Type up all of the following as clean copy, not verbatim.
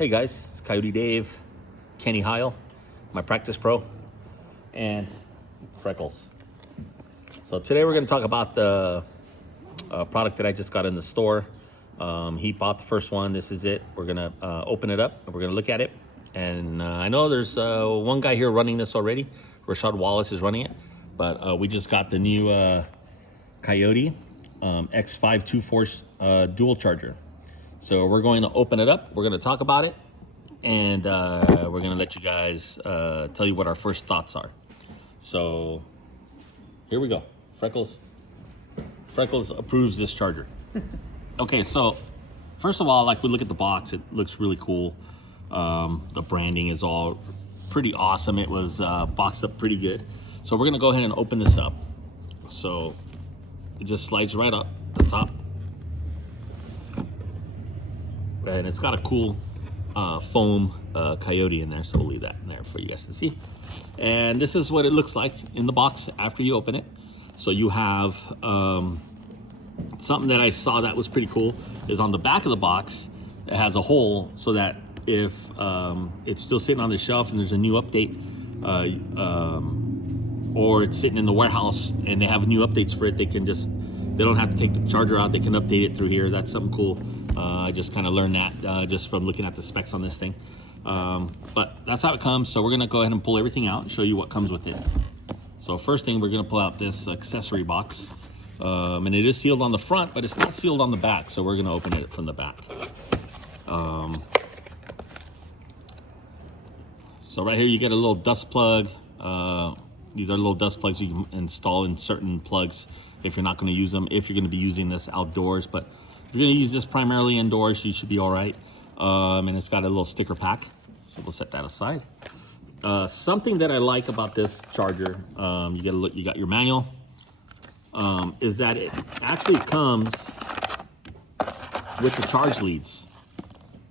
Hey guys, it's Coyote Dave, Kenny Heil, my practice pro, and Freckles. So today we're going to talk about the product that I just got in the store. He bought the first one. This is it. We're going to open it up and we're going to look at it. And I know there's one guy here running this already. Rashad Wallace is running it. But we just got the new Cayote X5 2-force dual charger. So we're going to open it up. We're going to talk about it. And we're going to let you guys tell you what our first thoughts are. So here we go. Freckles approves this charger. Okay, so first of all, like, we look at the box. It looks really cool. The branding is all pretty awesome. It was boxed up pretty good. So we're going to go ahead and open this up. So it just slides right up the top. And it's got a cool foam Coyote in there, so we'll leave that in there for you guys to see. And this is what it looks like in the box after you open it. So you have something that I saw that was pretty cool is on the back of the box. It has a hole so that if it's still sitting on the shelf and there's a new update, or it's sitting in the warehouse and they have new updates for it, they don't have to take the charger out. They can update it through here. That's something cool. I just kind of learned that just from looking at the specs on this thing. But that's how it comes. So we're gonna go ahead and pull everything out and show you what comes with it. So first thing, we're gonna pull out this accessory box. And it is sealed on the front, but it's not sealed on the back. So we're gonna open it from the back. So right here, you get a little dust plug. These are little dust plugs you can install in certain plugs if you're not gonna use them, if you're gonna be using this outdoors. But if you're gonna use this primarily indoors, you should be all right. And it's got a little sticker pack, so we'll set that aside. Something that I like about this charger, you got your manual, is that it actually comes with the charge leads.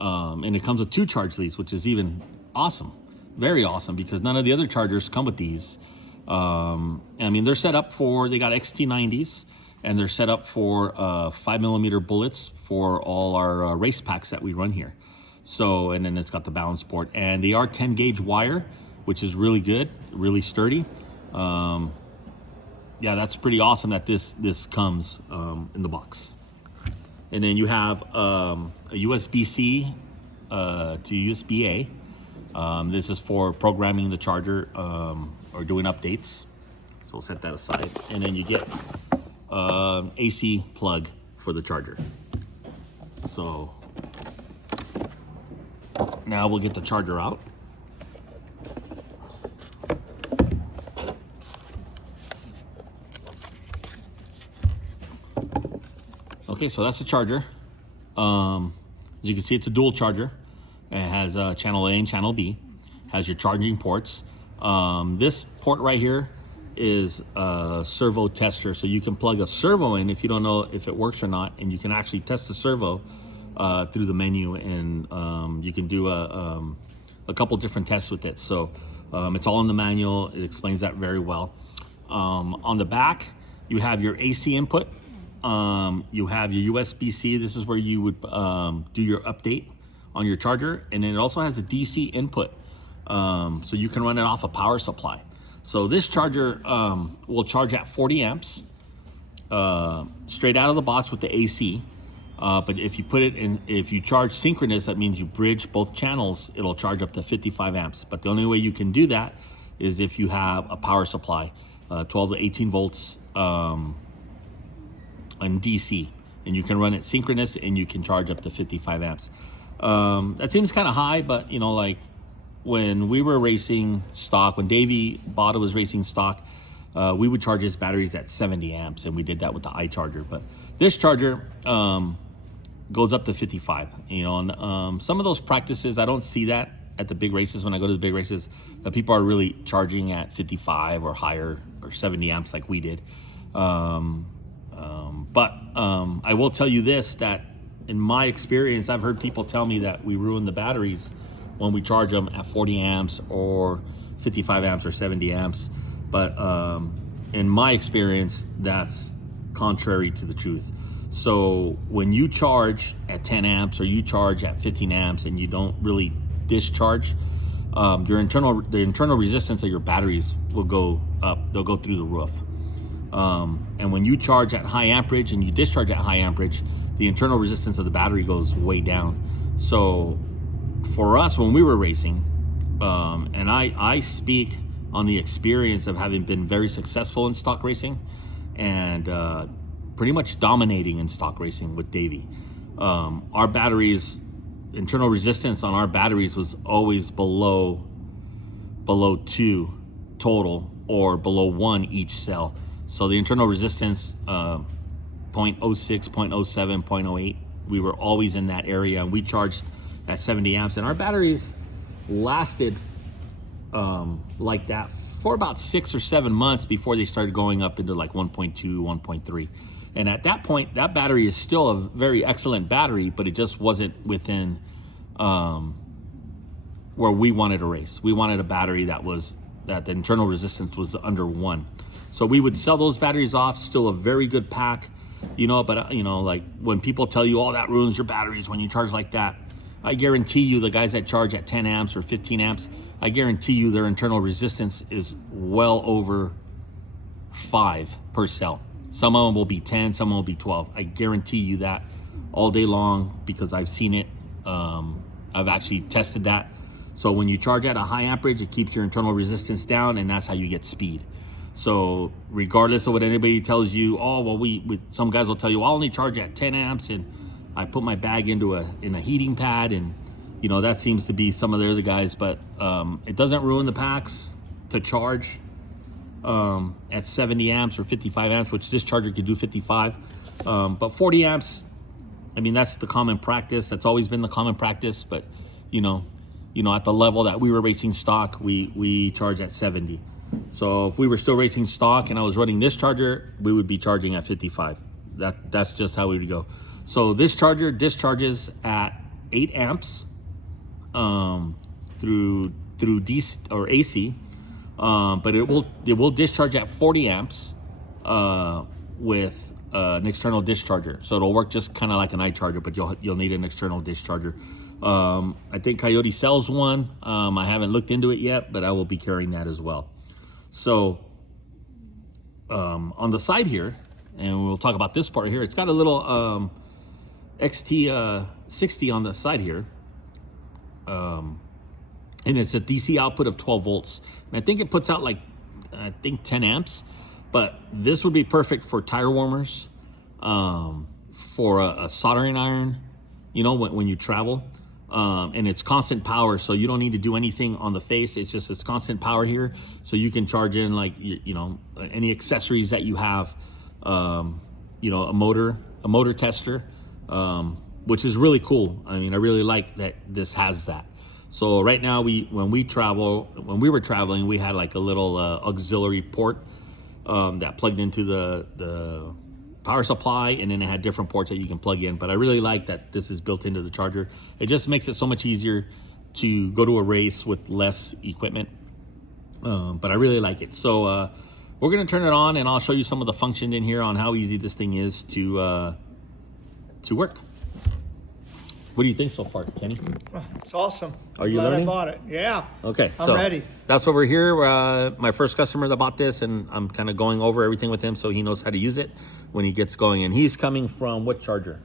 And it comes with 2 charge leads, which is even awesome, very awesome, because none of the other chargers come with these. I mean, they're set up for, they got XT90s, and they're set up for 5mm bullets for all our race packs that we run here. So, and then it's got the balance port, and they are 10 gauge wire, which is really good, really sturdy. Yeah, that's pretty awesome that this comes in the box. And then you have a USB-C to USB-A. This is for programming the charger or doing updates. So we'll set that aside. And then you get AC plug for the charger. So now we'll get the charger out. Okay, so that's the charger. As you can see, it's a dual charger. It has channel A and channel B. Has your charging ports. This port right here is a servo tester, so you can plug a servo in if you don't know if it works or not, and you can actually test the servo through the menu, and you can do a couple different tests with it. So it's all in the manual. It explains that very well. On the back, you have your AC input. You have your USB-C. This is where you would do your update on your charger, and then it also has a DC input, so you can run it off a power supply. So this charger will charge at 40 amps straight out of the box with the AC. But if you put it in, if you charge synchronous, that means you bridge both channels, it'll charge up to 55 amps. But the only way you can do that is if you have a power supply, 12 to 18 volts and DC. And you can run it synchronous and you can charge up to 55 amps. That seems kind of high, but you know, like, when we were racing stock, when Davey Bada was racing stock, we would charge his batteries at 70 amps, and we did that with the iCharger. But this charger goes up to 55. You know, and some of those practices, I don't see that at the big races. When I go to the big races, that people are really charging at 55 or higher, or 70 amps like we did. But I will tell you this, that in my experience, I've heard people tell me that we ruin the batteries when we charge them at 40 amps or 55 amps or 70 amps. But in my experience, that's contrary to the truth. So when you charge at 10 amps or you charge at 15 amps and you don't really discharge, the internal resistance of your batteries will go up. They'll go through the roof. And when you charge at high amperage and you discharge at high amperage, the internal resistance of the battery goes way down. So for us, when we were racing, and I speak on the experience of having been very successful in stock racing and pretty much dominating in stock racing with Davey. Our batteries, internal resistance on our batteries was always below 2 total or below 1 each cell. So the internal resistance, 0.06, 0.07, 0.08, we were always in that area, and we charged at 70 amps, and our batteries lasted like that for about 6 or 7 months before they started going up into like 1.2, 1.3. And at that point, that battery is still a very excellent battery, but it just wasn't within where we wanted to race. We wanted a battery that the internal resistance was under 1. So we would sell those batteries off, still a very good pack, but like when people tell you, oh, that ruins your batteries when you charge like that, I guarantee you the guys that charge at 10 amps or 15 amps, I guarantee you their internal resistance is well over 5 per cell. Some of them will be 10, some will be 12. I guarantee you that all day long because I've seen it. I've actually tested that. So when you charge at a high amperage, it keeps your internal resistance down, and that's how you get speed. So regardless of what anybody tells you, oh, well, some guys will tell you, I'll only charge at 10 amps and I put my bag in a heating pad, and that seems to be some of the other guys, but it doesn't ruin the packs to charge at 70 amps or 55 amps, which this charger could do 55. But 40 amps, I mean, that's the common practice. That's always been the common practice, but at the level that we were racing stock, we charge at 70. So if we were still racing stock and I was running this charger, we would be charging at 55. That's just how we would go. So this charger discharges at 8 amps through DC or AC, but it will discharge at 40 amps with an external discharger. So it'll work just kind of like an iCharger, but you'll need an external discharger. I think Coyote sells one. I haven't looked into it yet, but I will be carrying that as well. So on the side here, and we'll talk about this part here, it's got a little XT60 on the side here. And it's a DC output of 12 volts. And I think it puts out 10 amps, but this would be perfect for tire warmers, for a soldering iron, when you travel. And it's constant power, so you don't need to do anything on the face. It's constant power here, so you can charge in any accessories that you have, a motor tester, which is really cool. I mean, I really like that this has that. So right now, when we were traveling, we had like a little auxiliary port that plugged into the power supply, and then it had different ports that you can plug in. But I really like that this is built into the charger. It just makes it so much easier to go to a race with less equipment. But I really like it. So we're gonna turn it on, and I'll show you some of the function in here on how easy this thing is to work. What do you think so far, Kenny? It's awesome. Are you Glad learning? I bought it. Yeah. Okay, I'm ready. That's why we're here. My first customer that bought this, and I'm kind of going over everything with him so he knows how to use it when he gets going. And he's coming from what charger?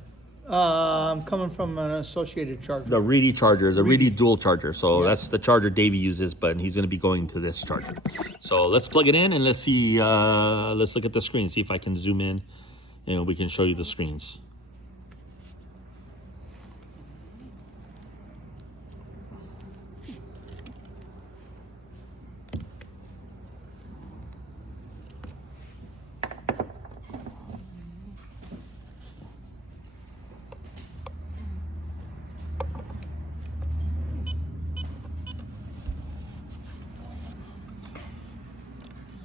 I'm coming from an associated charger. The Reedy charger, the Reedy dual charger. So that's the charger Davey uses, but he's going to be going to this charger. So let's plug it in and let's see. Let's look at the screen. See if I can zoom in, and we can show you the screens.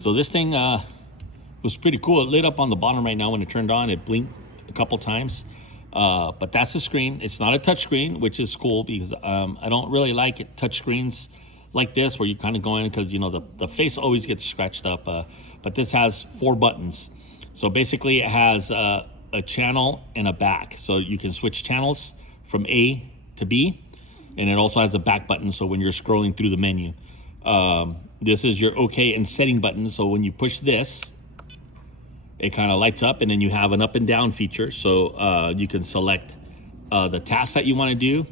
So this thing was pretty cool. It lit up on the bottom right now when it turned on. It blinked a couple times, but that's the screen. It's not a touch screen, which is cool because I don't really like it touch screens like this where you kind of go in because the face always gets scratched up. But this has 4 buttons. So basically it has a channel and a back. So you can switch channels from A to B. And it also has a back button, so when you're scrolling through the menu. This is your OK and setting button. So when you push this, it kind of lights up, and then you have an up and down feature. So you can select the task that you want to do,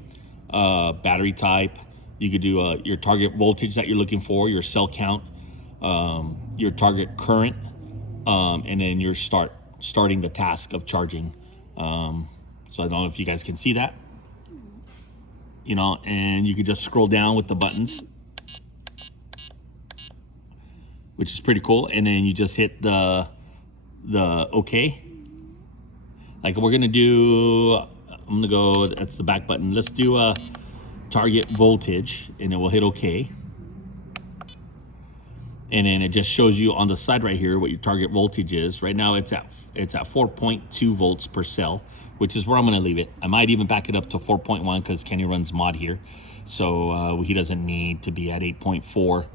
battery type. You could do your target voltage that you're looking for, your cell count, your target current, and then you're starting the task of charging. So I don't know if you guys can see that. You know, and you can just scroll down with the buttons, which is pretty cool. And then you just hit the OK. Like we're gonna do, I'm gonna go, that's the back button. Let's do a target voltage, and then we'll hit OK. And then it just shows you on the side right here what your target voltage is. Right now it's at 4.2 volts per cell, which is where I'm gonna leave it. I might even back it up to 4.1 because Kenny runs mod here. So he doesn't need to be at 8.4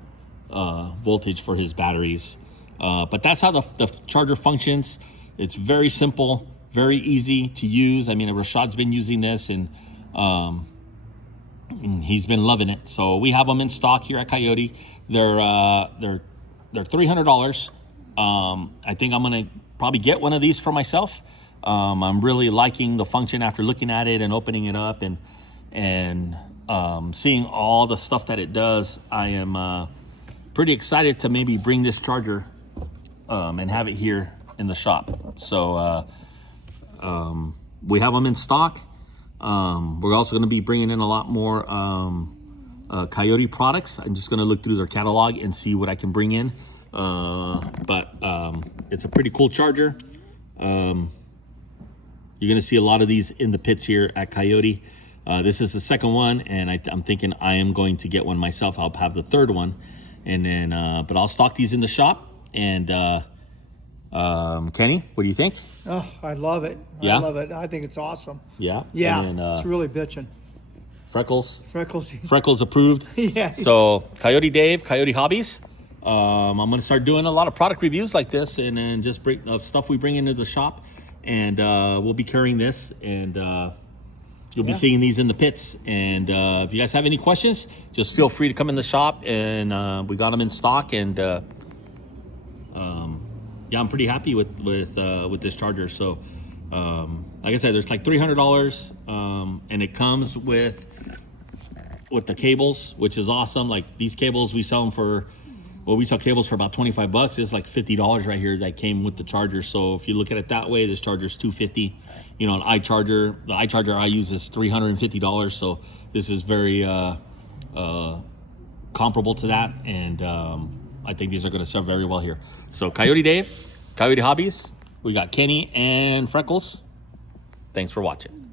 voltage for his batteries. But that's how the charger functions. It's very simple, very easy to use. I mean, Rashad's been using this, and he's been loving it. So we have them in stock here at Coyote. They're $300. I think I'm gonna probably get one of these for myself. I'm really liking the function after looking at it and opening it up and seeing all the stuff that it does. I am pretty excited to maybe bring this charger and have it here in the shop. So we have them in stock. We're also going to be bringing in a lot more Coyote products. I'm just going to look through their catalog and see what I can bring in. But it's a pretty cool charger. You're going to see a lot of these in the pits here at Coyote. This is the second one, and I'm thinking I am going to get one myself. I'll have the third one, and then but I'll stock these in the shop. And Kenny, what do you think? Oh, I love it. Yeah? I love it. I think it's awesome. Yeah? Yeah, And then, it's really bitching. Freckles Freckles. approved. Yeah. So Coyote Dave, Coyote Hobbies. I'm going to start doing a lot of product reviews like this, and then just bring stuff we bring into the shop. And we'll be carrying this, and you'll be seeing these in the pits. And if you guys have any questions, just feel free to come in the shop, and we got them in stock. And yeah, I'm pretty happy with this charger. So like I said, there's like $300, and it comes with the cables, which is awesome. Like these cables, we sell them for, well, we sell cables for about 25 bucks. It's like $50 right here that came with the charger. So if you look at it that way, this charger's $250. You know, the iCharger I use is $350. So this is very comparable to that. And I think these are going to serve very well here. So Coyote Dave, Coyote Hobbies, we got Kenny and Freckles. Thanks for watching.